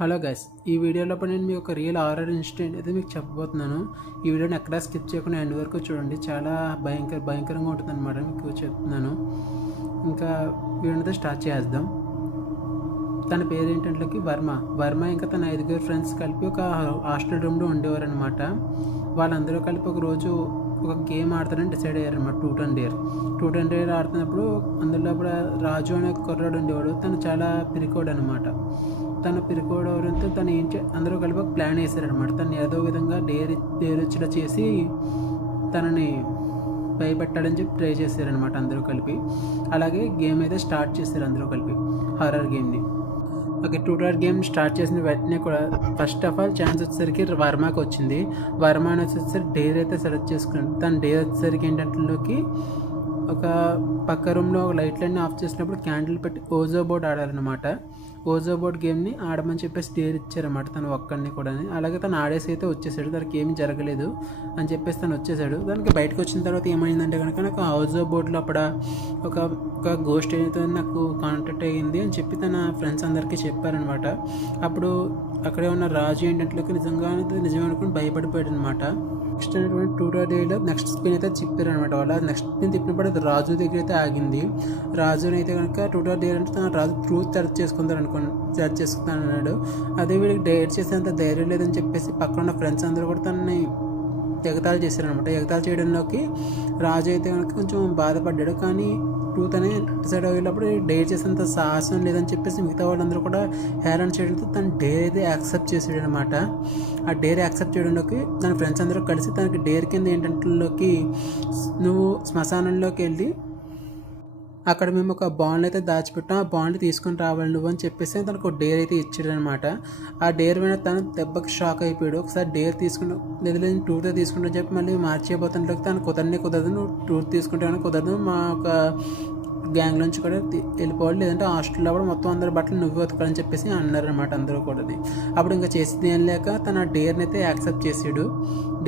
Hello guys, ఈ వీడియోలో నేను మీకు ఒక రియల్ హారర్ ఇన్సిడెంట్ అయితే మీకు చెప్పబోతున్నాను. ఈ వీడియోని ఎక్కడా స్కిప్ చేయకుండా ఎండ్ వరకు చూడండి. చాలా భయంకరంగా ఉంటుంది అనమాట. మీకు చెప్తున్నాను. ఇంకా వీడియోతో స్టార్ట్ చేద్దాం. తన పేరు ఏంటంటే వర్మ ఇంకా తన 5 ఫ్రెండ్స్ కలిపి ఒక హాస్టల్ రూమ్లో ఉండేవారు అనమాట. వాళ్ళందరూ కలిపి ఒక రోజు ఒక గేమ్ ఆడతారని డిసైడ్ అయ్యారనమాట. టూట్ అండ్ డేర్ ఆడుతున్నప్పుడు అందులో అప్పుడు రాజు అనే కుర్రాడు ఉండేవాడు. తను చాలా పిరికోడు అనమాట. తన పిరికోడు ఎవరంతో తను అందరూ కలిపి ఒక ప్లాన్ వేశారనమాట. తను ఏదో విధంగా డేర్ వచ్చేలా చేసి తనని భయపెట్టాడని చెప్పి ట్రై చేశారనమాట అందరూ కలిపి. అలాగే గేమ్ అయితే స్టార్ట్ చేశారు అందరూ కలిపి, హారర్ గేమ్ని. ఓకే, టూటర్ గేమ్ స్టార్ట్ చేసిన వెంటనే కూడా ఫస్ట్ ఆఫ్ ఆల్ ఛాన్స్ వచ్చేసరికి వర్మకి వచ్చింది. వర్మ అని వచ్చేసరికి డేర్ అయితే సెలెక్ట్ చేసుకున్నాడు. తను డేర్ వచ్చేసరికి ఏంటంటే ఒక పక్క రూమ్లో ఒక లైట్లన్నీ ఆఫ్ చేసినప్పుడు క్యాండిల్ పెట్టి ఓజో బోర్డ్ ఆడారనమాట. ఓజో బోర్డ్ గేమ్ని ఆడమని చెప్పేసి డేర్ ఇచ్చారన్నమాట తను ఒక్కడిని కూడా. అలాగే తను ఆడేసి అయితే వచ్చేసాడు. తనకి ఏమీ జరగలేదు అని చెప్పేసి తను వచ్చేసాడు. దానికి బయటకు వచ్చిన తర్వాత ఏమైందంటే కనుక నాకు ఓజో బోర్డులో అప్పుడు ఒక గోస్ట్ అయితే నాకు కాంటాక్ట్ అయ్యింది అని చెప్పి తన ఫ్రెండ్స్ అందరికీ చెప్పారనమాట. అప్పుడు అక్కడే ఉన్న రాజు ఏంటంటే నిజమే అనుకుని భయపడిపోయాడు అనమాట. నెక్స్ట్ అయినటువంటి టూటర్ డేలో నెక్స్ట్ స్పిన్ అయితే తిప్పారు అనమాట. వాళ్ళ నెక్స్ట్ స్పిన్ తిప్పినప్పుడు అది రాజు దగ్గర అయితే ఆగింది. రాజుని అయితే కనుక టూటర్ డేర్ అంటే తన రాజు ట్రూత్ సెర్చ్ చేసుకుంటాను అన్నాడు. అదే వీడికి డేర్ చేసేంత ధైర్యం లేదని చెప్పేసి పక్కన ఉన్న ఫ్రెండ్స్ అందరూ కూడా తనని ఎగతాళి చేశారనమాట. ఎగతాళి చేయడంలోకి రాజు అయితే కనుక కొంచెం బాధపడ్డాడు. కానీ ట్రూత్ అనే డిసైడ్ అయ్యేటప్పుడు డేర్ చేసేంత సాహసం లేదని చెప్పేసి మిగతా వాళ్ళందరూ కూడా హేరాన్ చేయడంతో తను డేర్ అయితే యాక్సెప్ట్ చేసాడు అనమాట. ఆ డేర్ యాక్సెప్ట్ చేయడంలోకి తన ఫ్రెండ్స్ అందరూ కలిసి తనకి డేర్ కింద ఏంటంటే నువ్వు శ్మశానంలోకి వెళ్ళి అక్కడ మేము ఒక బాండ్ అయితే దాచిపెట్టాం, ఆ బాండ్ తీసుకొని రావాలి నువ్వు అని చెప్పేసి తనకు ఒక డేర్ అయితే ఇచ్చాడు అనమాట. ఆ డేర్ మీద తను దెబ్బకి షాక్ అయిపోయాడు. ఒకసారి డేర్ తీసుకుంటూ లేదు టూర్ తీసుకుంటా చెప్పి మళ్ళీ మార్చేయబోతుంటే తను కుదరదు, నువ్వు టూర్ తీసుకుంటాను కుదరదు, మా ఒక గ్యాంగ్ నుంచి కూడా వెళ్ళిపోవాలి, లేదంటే హాస్టల్లో కూడా మొత్తం అందరి బట్టలు నువ్వు వెతకాలని చెప్పేసి అన్నారనమాట అందరూ కూడా. అప్పుడు ఇంకా చేసింది ఏం లేక తన డేర్ని అయితే యాక్సెప్ట్ చేసాడు.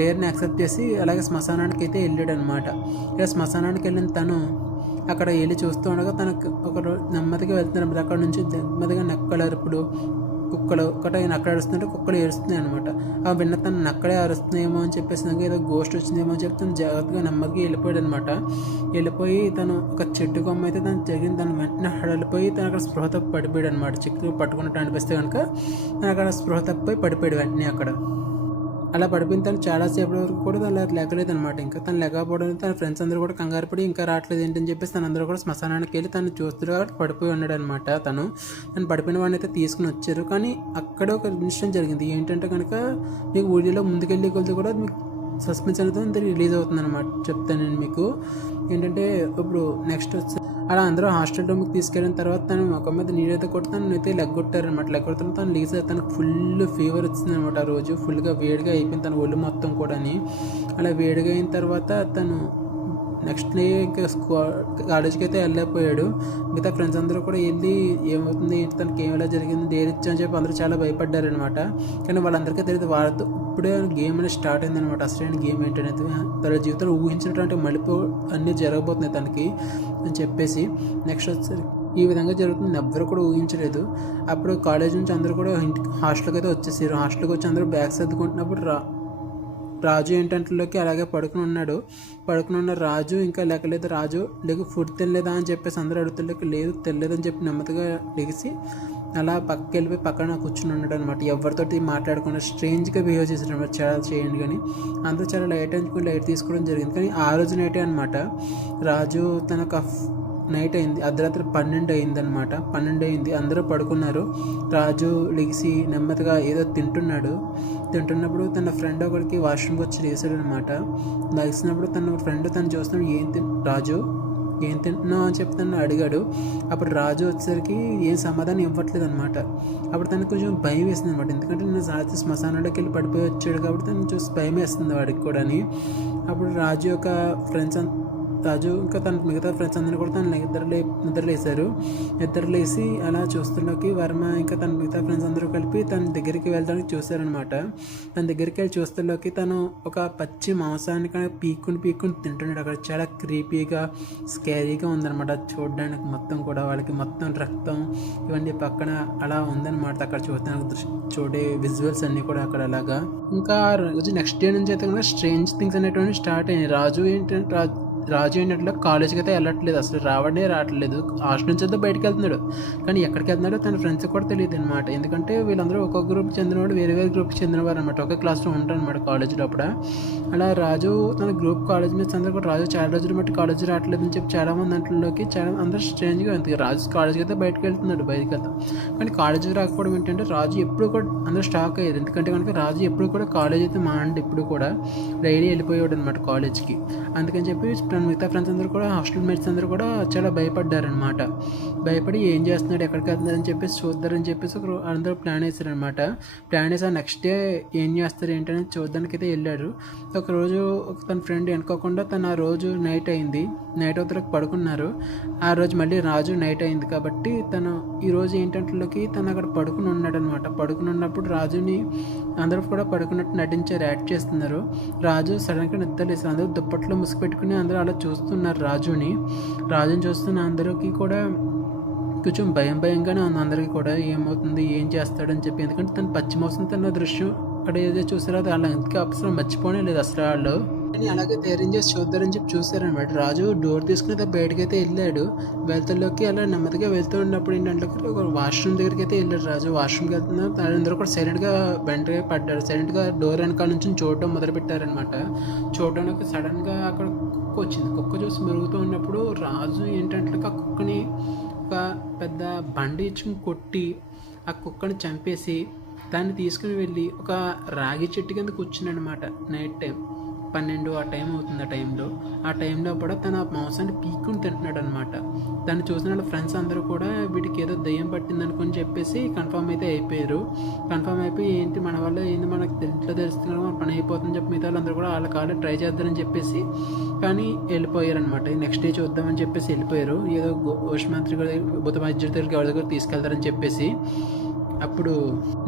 డేర్ని యాక్సెప్ట్ చేసి అలాగే శ్మశానానికి అయితే వెళ్ళాడు అనమాట. ఇక శ్మశానానికి వెళ్ళిన తను అక్కడ వెళ్ళి చూస్తూ ఉండగా తనకు ఒక నెమ్మదిగా వెళ్తున్నప్పుడు అక్కడ నుంచి నెమ్మదిగా నక్కలరుపుడు కుక్కలు ఒకటి నక్కడ అరుస్తుంటే కుక్కలు ఏడుస్తున్నాయి అనమాట. ఆ విన్న తను నక్కడే అరుస్తున్నాయేమో అని చెప్పేసి ఏదో గోస్ట్ వచ్చిందేమో అని చెప్పి తను జాగ్రత్తగా నెమ్మదిగా వెళ్ళిపోయాడు అనమాట. వెళ్ళిపోయి తను ఒక చెట్టు కొమ్మ అయితే తను జరిగింది. తను వెంటనే హడలిపోయి తను అక్కడ స్పృహ తప్పి పడిపోయాడు అనమాట. చిక్కు పట్టుకున్నట్టు అనిపిస్తే కనుక తను అక్కడ స్పృహ తప్పిపోయి పడిపోయాడు వెంటనే అక్కడ. అలా పడిపోయిన తను చాలాసేపటి వరకు కూడా తను లెక్కలేదు అనమాట. ఇంకా తను లేకపోవడం తన ఫ్రెండ్స్ అందరూ కూడా కంగారు పడి ఇంకా రావట్లేదు ఏంటని చెప్పేసి తను అందరూ కూడా శ్మశానానికి వెళ్ళి తను చూస్తూ పడిపోయి ఉన్నాడు అనమాట. తను పడిపోయిన వాడిని అయితే తీసుకుని వచ్చారు. కానీ అక్కడ ఒక ఇన్సిడెంట్ జరిగింది. ఏంటంటే కనుక మీకు వీడియోలో ముందుకెళ్ళి కొలిది కూడా మీకు సస్పెన్స్ అనేది రిలీజ్ అవుతుంది అనమాట. చెప్తాను నేను మీకు. ఏంటంటే ఇప్పుడు నెక్స్ట్ వచ్చి అలా అందరూ హాస్టల్ రూమ్కి తీసుకెళ్ళిన తర్వాత తను ఒక మీద నీడైతే కొట్టి తను అయితే లెగ్గొట్టారనమాట. లెగ్గొట్టిన తను లీజ్ తనకు ఫుల్ ఫీవర్ వచ్చింది అనమాట. ఆ రోజు ఫుల్గా వేడిగా అయిపోయింది తన ఒళ్ళు మొత్తం కూడా. అలా వేడిగా అయిన తర్వాత తను నెక్స్ట్ డే ఇంకా కాలేజీకి అయితే వెళ్ళకపోయాడు. మిగతా ఫ్రెండ్స్ అందరూ కూడా వెళ్ళి ఏమవుతుంది తనకి ఏమైనా జరిగింది డేర్ ఇచ్చని చెప్పి అందరూ చాలా భయపడ్డారనమాట. కానీ వాళ్ళందరికీ తెలియదు వాళ్ళతో ఇప్పుడే గేమ్ అనేది స్టార్ట్ అయిందనమాట. అసలు గేమ్ ఏంటనేది తన జీవితంలో ఊహించినటువంటి మలుపు అన్నీ జరగబోతున్నాయి తనకి అని చెప్పేసి. నెక్స్ట్ వచ్చేసరికి ఈ విధంగా జరుగుతుంది ఎవ్వరు కూడా ఊహించలేదు. అప్పుడు కాలేజ్ నుంచి అందరూ కూడా హాస్టల్కి అయితే వచ్చేసారు. హాస్టల్కి వచ్చి అందరూ బ్యాగ్స్ సర్దుకుంటున్నప్పుడు రాజు ఏంటంటే అలాగే పడుకుని ఉన్న రాజు ఇంకా లేకలేదు. రాజు ఫుడ్ తినలేదా అని చెప్పేసి అందరూ అడుగుతుండేకి లేదు తెలియదని చెప్పి నెమ్మదిగా లెగిసి అలా పక్కకి వెళ్ళిపోయి పక్కన కూర్చుని ఉన్నాడు అనమాట. ఎవరితోటి మాట్లాడకుండా స్ట్రేంజ్గా బిహేవ్ చేశాడు అనమాట. చాలా చేయండి కానీ అందరూ చాలా లైట్ తీసుకోవడం జరిగింది. కానీ ఆ రోజు నైటే అనమాట రాజు తనకు నైట్ అయింది, అర్ధరాత్రి 12 అయిందనమాట. 12 అయింది, అందరూ పడుకున్నారు. రాజు లెగిసి నెమ్మదిగా ఏదో తింటున్నప్పుడు తన ఫ్రెండ్ ఒకరికి వాష్రూమ్కి వచ్చి లేసాడు అనమాట. లేచినప్పుడు తన ఫ్రెండ్ తను చూస్తున్నాడు. రాజు ఏం తింటున్నావు అని చెప్పి తను అడిగాడు. అప్పుడు రాజు వచ్చేసరికి ఏం సమాధానం ఇవ్వట్లేదు అనమాట. అప్పుడు తనకు కొంచెం భయం వేస్తుంది అనమాట. ఎందుకంటే నేను రాజు శ్మశానంలోకి వెళ్ళి పడిపోయి వచ్చాడు కాబట్టి తను చూసి భయం వేస్తుంది వాడికి కూడా. అప్పుడు రాజు యొక్క రాజు ఇంకా తన మిగతా ఫ్రెండ్స్ అందరూ కూడా తను నిద్రలేసి అలా చూస్తున్నకి వర్మ ఇంకా తన మిగతా ఫ్రెండ్స్ అందరూ కలిపి తన దగ్గరికి వెళ్ళడానికి చూశారనమాట. తన దగ్గరికి వెళ్ళి చూస్తున్నకి తను ఒక పచ్చి మాంసాన్ని పీక్కుని తింటున్నాడు. అక్కడ చాలా క్రీపీగా స్కేరీగా ఉందన్నమాట చూడడానికి. మొత్తం కూడా వాళ్ళకి మొత్తం రక్తం ఇవన్నీ పక్కన అలా ఉందన్నమాట. అక్కడ చూడే విజువల్స్ అన్నీ కూడా అక్కడ అలాగా. ఇంకా రోజు నెక్స్ట్ డే నుంచి అయితే కనుక స్ట్రేంజ్ థింగ్స్ అనేటువంటి స్టార్ట్ అయినాయి. రాజు ఏంటంటే కాలేజ్కి అయితే వెళ్ళట్లేదు, అసలు రావట్లేదు. హాస్టల్ నుంచి అయితే బయటకు వెళ్తున్నాడు, కానీ ఎక్కడికి వెళ్తున్నాడో తన ఫ్రెండ్స్కి కూడా తెలియదు అనమాట. ఎందుకంటే వీళ్ళందరూ ఒక్కొక్క గ్రూప్ చెందినవాడు, వేరే గ్రూప్కి చెందినవారు అనమాట. ఒకే క్లాస్లో ఉంటారు అనమాట కాలేజీలో. అప్పుడు అలా రాజు తన గ్రూప్ కాలేజ్ మీద అందరూ కూడా రాజు చాలా రోజులు బట్టి కాలేజీ రావట్లేదు అని చెప్పి చాలా మంది అంట్లోకి అందరూ స్ట్రేంజ్గా ఉంది. రాజు కాలేజ్కి అయితే బయటకు వెళ్తున్నాడు, బయటకు వెళ్తాం. కానీ కాలేజీకి రాకపోవడం ఏంటంటే రాజు ఎప్పుడు కూడా అందరూ స్టాక్ అయ్యేది. ఎందుకంటే కనుక రాజు ఎప్పుడు కూడా కాలేజ్ అయితే మాండి ఎప్పుడు కూడా డైలీ వెళ్ళిపోయాడు అనమాట కాలేజ్కి. అందుకని చెప్పి మిగతా ఫ్రెండ్స్ అందరూ కూడా హాస్టల్ మేట్స్ అందరూ కూడా చాలా భయపడ్డారనమాట. భయపడి ఏం చేస్తున్నాడు, ఎక్కడికి వెళ్తున్నారని చెప్పేసి చూద్దారని చెప్పేసి అందరూ ప్లాన్ వేసారనమాట. ప్లాన్ వేసి నెక్స్ట్ డే ఏం చేస్తారు ఏంటనేది చూడడానికి అయితే వెళ్ళాడు. ఒకరోజు తన ఫ్రెండ్ అనుకోకుండా తను ఆ రోజు నైట్ అయింది, నైట్ అవుతానికి పడుకున్నారు. ఆ రోజు మళ్ళీ రాజు నైట్ అయింది కాబట్టి తను ఈరోజు ఏంటంటే తను అక్కడ పడుకుని ఉన్నాడు అనమాట. పడుకుని ఉన్నప్పుడు రాజుని అందరూ కూడా పడుకున్నట్టు నటించారు, యాక్ట్ చేస్తున్నారు. రాజు సడన్గా నిద్రలేసారు. అందరూ దుప్పట్లో ముసుగు పెట్టుకుని అందరూ అలా చూస్తున్నారు రాజుని చూస్తున్న అందరికీ కూడా కొంచెం భయంగానే ఉంది అందరికీ కూడా. ఏమవుతుంది, ఏం చేస్తాడని చెప్పి. ఎందుకంటే తను పశ్చిమోసం తన దృశ్యం అక్కడ ఏదో చూసారో అది అలా ఇంకా అసలు మర్చిపోనే లేదు అసలు వాళ్ళు. కానీ అలాగే ధైర్యం చేసి చూద్దారని చెప్పి చూసారనమాట. రాజు డోర్ తీసుకుని బయటకి అయితే వెళ్ళాడు. వెళ్తల్లోకి అలా నెమ్మదిగా వెళ్తూ ఉన్నప్పుడు ఏంటంటే ఒక వాష్రూమ్ దగ్గరికి అయితే వెళ్ళాడు రాజు. వాష్రూమ్కి వెళ్తున్నా అందరూ కూడా సైలెంట్గా వెంటనే పడ్డారు. సైలెంట్గా డోర్ వెనకాల నుంచి చూడడం మొదలుపెట్టారనమాట. చూడడానికి సడన్గా అక్కడ కుక్క వచ్చింది. కుక్క చూసి మెరుగుతూ ఉన్నప్పుడు రాజు ఏంటంటే ఆ కుక్కని ఒక పెద్ద బండి ఇచ్చుకుని కొట్టి ఆ కుక్కని చంపేసి దాన్ని తీసుకుని వెళ్ళి ఒక రాగి చెట్టు కింద కూర్చున్నాడు అనమాట. నైట్ టైం 12 ఆ టైం అవుతుంది. ఆ టైంలో కూడా తన మాంసాన్ని పీక్కుని తింటున్నాడు అనమాట. దాన్ని చూసిన వాళ్ళ ఫ్రెండ్స్ అందరూ కూడా వీటికి ఏదో దయ్యం పట్టింది అనుకుని చెప్పేసి కన్ఫర్మ్ అయితే అయిపోయారు. కన్ఫర్మ్ అయిపోయి ఏంటి మన వల్ల ఏంటి మనకు ఇంట్లో తెలుస్తున్నాడు, మన పని అయిపోతుందని చెప్పి మిగతా వాళ్ళందరూ కూడా వాళ్ళ కాళ్ళు ట్రై చేద్దారని చెప్పేసి కానీ వెళ్ళిపోయారు అనమాట. నెక్స్ట్ డే చూద్దామని చెప్పేసి వెళ్ళిపోయారు. ఏదో గోష్మంత్రి భూత వైద్యుడి దగ్గరికి ఎవరి దగ్గర తీసుకెళ్తారని చెప్పేసి. అప్పుడు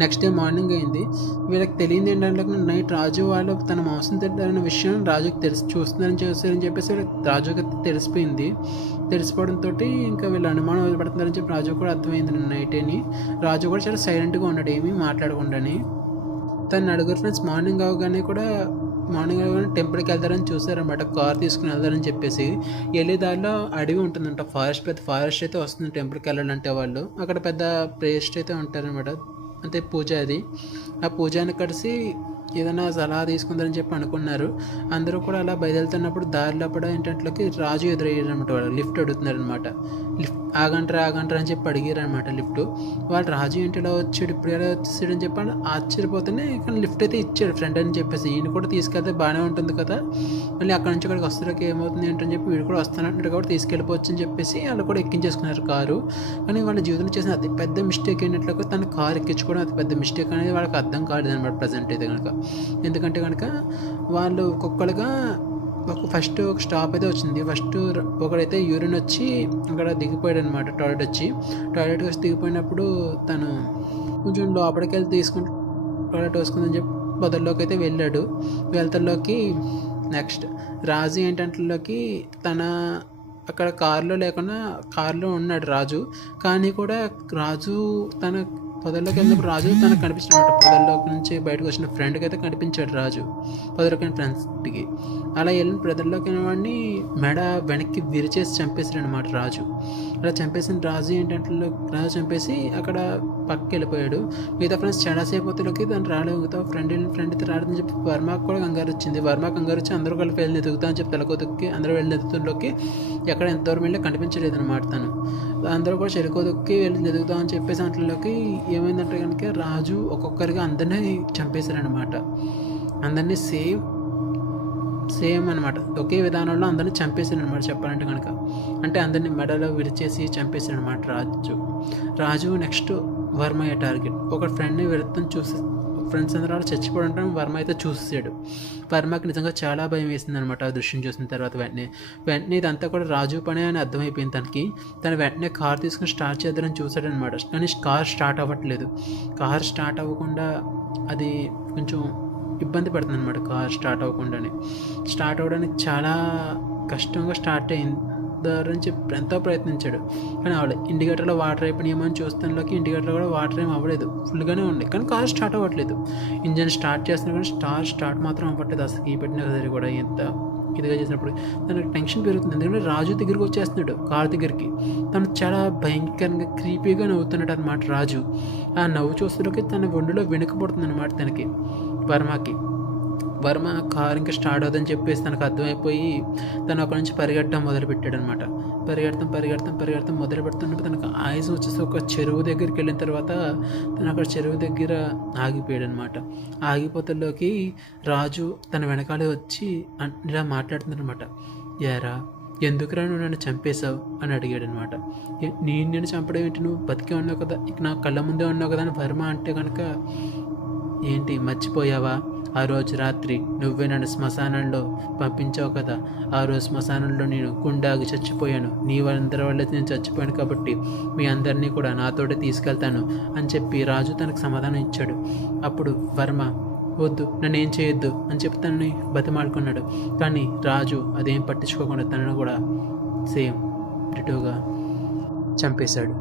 నెక్స్ట్ డే మార్నింగ్ అయింది. వీళ్ళకి తెలియదు ఏంటంటే నైట్ రాజు వాళ్ళు తన మాంసం తింటారన్న విషయం రాజుకి చూస్తారని చెప్పేసి రాజుకి తెలిసిపోయింది. తెలిసిపోవడంతో ఇంకా వీళ్ళు అనుమానం వదిలిపెడుతున్నారని చెప్పి రాజు కూడా అర్థమైంది నైట్ అని. రాజు కూడా చాలా సైలెంట్గా ఉన్నాడు, ఏమీ మాట్లాడకుండాని. తన నలుగురు ఫ్రెండ్స్ మార్నింగ్ అవగానే టెంపుల్కి వెళ్తారని చూసారనమాట. కార్ తీసుకుని వెళ్తారని చెప్పేసి వెళ్ళే దారిలో అడవి ఉంటుందంట, పెద్ద ఫారెస్ట్ అయితే వస్తుంది టెంపుల్కి వెళ్ళాలంటే. వాళ్ళు అక్కడ పెద్ద ప్రేస్ట్ అయితే ఉంటారనమాట, అంటే పూజ. ఆ పూజని కలిసి ఏదైనా సలహా తీసుకుందారని చెప్పి అనుకున్నారు. అందరూ కూడా అలా బయలుదేరుతున్నప్పుడు దారిలో కూడా ఏంటంటే రాజు ఎదురయ్యారనమాట. వాళ్ళు లిఫ్ట్ అడుగుతున్నారనమాట. ఆగంటారా అని చెప్పి అడిగారనమాట లిఫ్ట్. వాళ్ళు రాజు ఏంటి ఇలా వచ్చాడు, ఇప్పుడు ఎలా వచ్చేసాడు అని చెప్పి ఆశ్చర్యపోతేనే కానీ లిఫ్ట్ అయితే ఇచ్చాడు ఫ్రెండ్ అని చెప్పేసి. ఈయన కూడా తీసుకెళ్తే బాగానే ఉంటుంది కదా, మళ్ళీ అక్కడ నుంచి అక్కడికి వస్తారకి ఏమవుతుంది ఏంటని చెప్పి వీడు కూడా వస్తున్నట్టు కాబట్టి తీసుకెళ్ళిపోవచ్చు అని చెప్పేసి వాళ్ళు కూడా ఎక్కించేసుకున్నారు కారు. కానీ వాళ్ళ జీవితంలో చేసిన అతి పెద్ద మిస్టేక్ ఏంటంటే తన కారు ఎక్కించుకోవడం అతి పెద్ద మిస్టేక్ అనేది వాళ్ళకి అర్థం కాలేదు అనమాట ప్రజెంట్ అయితే కనుక. ఎందుకంటే కనుక వాళ్ళు ఒక్కొక్కరుగా ఫస్ట్ ఒక స్టాప్ అయితే వచ్చింది. ఫస్ట్ ఒకడైతే యూరిన్ వచ్చి అక్కడ దిగిపోయాడు అనమాట. టాయిలెట్కి వచ్చి దిగిపోయినప్పుడు తను కొంచెం లోపలికి వెళ్ళి టాయిలెట్ వేసుకుందని చెప్పి పొదల్లోకి అయితే వెళ్ళాడు. వెళ్తల్లోకి నెక్స్ట్ రాజు ఏంటంటే తన అక్కడ కారులో ఉన్నాడు రాజు. కానీ కూడా రాజు తన పొదల్లోకి వెళ్ళినప్పుడు రాజు తనకు కనిపించినమాట. పొదల్లోకి నుంచి బయటకు వచ్చిన ఫ్రెండ్కి అయితే కనిపించాడు రాజు, పొదల్లోకి ఫ్రెండ్స్కి. అలా వెళ్ళిన పొదల్లోకి వెళ్ళిన వాడిని మెడ వెనక్కి విరిచేసి చంపేసాడు అనమాట రాజు. అలా చంపేసిన రాజు ఏంటంటే చంపేసి అక్కడ పక్కకి వెళ్ళిపోయాడు. మిగతా ఫ్రెండ్స్ చాలాసేపు అవుతాలోకి దాన్ని రాలేదు. ఫ్రెండ్ అయితే రాలేదని చెప్పి వర్మకు కూడా కంగారు వచ్చింది. కంగారు వచ్చి అందరూ కలిపి వెళ్ళి ఎదుగుతా అని చెప్పి తలకొదుక్కి అందరూ వెళ్ళి ఎదుగుతుల్లోకి ఎక్కడ ఎంత దూరం వెళ్ళి కనిపించలేదు అనమాట. అందరూ కూడా చెరుకోదుక్కి వెళ్ళి ఎదుగుతాం అని చెప్పేసి అంట్లోకి ఏమైందంటే కనుక రాజు ఒక్కొక్కరిగా అందరినీ చంపేశారనమాట. అందరినీ సేమ్ అనమాట, ఒకే విధానంలో అందరినీ చంపేశారు అనమాట చెప్పాలంటే కనుక. అంటే అందరినీ మెడలో విరిచేసి చంపేశారు అనమాట రాజు. Next వర్మయ్య target. ఒక ఫ్రెండ్ని వెళ్తాను చూసి ఫ్రెండ్స్ అందరూ అలా చచ్చిపోవడం వర్మ అయితే చూసాడు. వర్మకి నిజంగా చాలా భయం వేసింది అనమాట ఆ దృశ్యం చూసిన తర్వాత. వెంటనే ఇదంతా కూడా రాజు పని అని అర్థమైపోయింది తనకి. తను వెంటనే కార్ తీసుకుని స్టార్ట్ చేద్దామని చూసాడనమాట. కానీ కార్ స్టార్ట్ అవ్వట్లేదు. కార్ స్టార్ట్ అవ్వకుండా అది కొంచెం ఇబ్బంది పడుతుంది అనమాట. కార్ స్టార్ట్ అవ్వకుండానే స్టార్ట్ అవ్వడానికి చాలా కష్టంగా స్టార్ట్ అయింది అని చెప్పి ఎంతో ప్రయత్నించాడు. కానీ అవలేదు. ఇండికేటర్లో వాటర్ అయిపోయినాయేమో అని చూస్తానులోకి ఇండికేటర్లో కూడా వాటర్ ఏం అవ్వలేదు, ఫుల్గానే ఉన్నాయి. కానీ కార్ స్టార్ట్ అవ్వట్లేదు. ఇంజన్ స్టార్ట్ చేస్తున్నా కానీ స్టార్ట్ మాత్రం అవ్వట్లేదు. అసలు ఈ పెట్టినా సరే కూడా ఎంత ఇదిగా చేసినప్పుడు తనకు టెన్షన్ పెరుగుతుంది. ఎందుకంటే రాజు దగ్గరికి వచ్చేస్తున్నాడు, కార్ దగ్గరికి. తను చాలా భయంకరంగా క్రీపీగా నవ్వుతున్నాడు అనమాట రాజు. ఆ నవ్వు చూస్తున్నకి తన ఒండిలో వెనుకపడుతుంది అనమాట తనకి, వర్మ కార్ ఇంకా స్టార్ట్ అవుతుందని చెప్పేసి తనకు అర్థమైపోయి తను అక్కడి నుంచి పరిగెట్టడం మొదలుపెట్టాడు అనమాట. పరిగెడతాం మొదలు పెడుతున్నప్పుడు తనకు ఆయాసం వచ్చేసి ఒక చెరువు దగ్గరికి వెళ్ళిన తర్వాత తను అక్కడ చెరువు దగ్గర ఆగిపోయాడు అనమాట. ఆగిపోతల్లోకి రాజు తన వెనకాలే వచ్చి ఇలా మాట్లాడుతుందనమాట. యారా, ఎందుకురా నువ్వు నన్ను చంపేశావు అని అడిగాడు అనమాట. నేను చంపడం ఏంటి, నువ్వు బతికే ఉన్నావు కదా, ఇక నా కళ్ళ ముందే ఉన్నావు కదా అని వర్మ అంటే కనుక, ఏంటి మర్చిపోయావా, ఆ రోజు రాత్రి నువ్వే నన్ను శ్మశానంలో పంపించావు కదా, ఆ రోజు శ్మశానంలో నేను గుండాగి చచ్చిపోయాను, నీ అందరి వల్ల నేను చచ్చిపోయాను కాబట్టి మీ అందరినీ కూడా నాతోటి తీసుకెళ్తాను అని చెప్పి రాజు తనకు సమాధానం ఇచ్చాడు. అప్పుడు వర్మ, వద్దు, నన్ను ఏం చేయొద్దు అని చెప్పి తనని బతిమాలుకున్నాడు. కానీ రాజు అదేం పట్టించుకోకుండా తనను కూడా సేమ్ డిటోగా చంపేశాడు.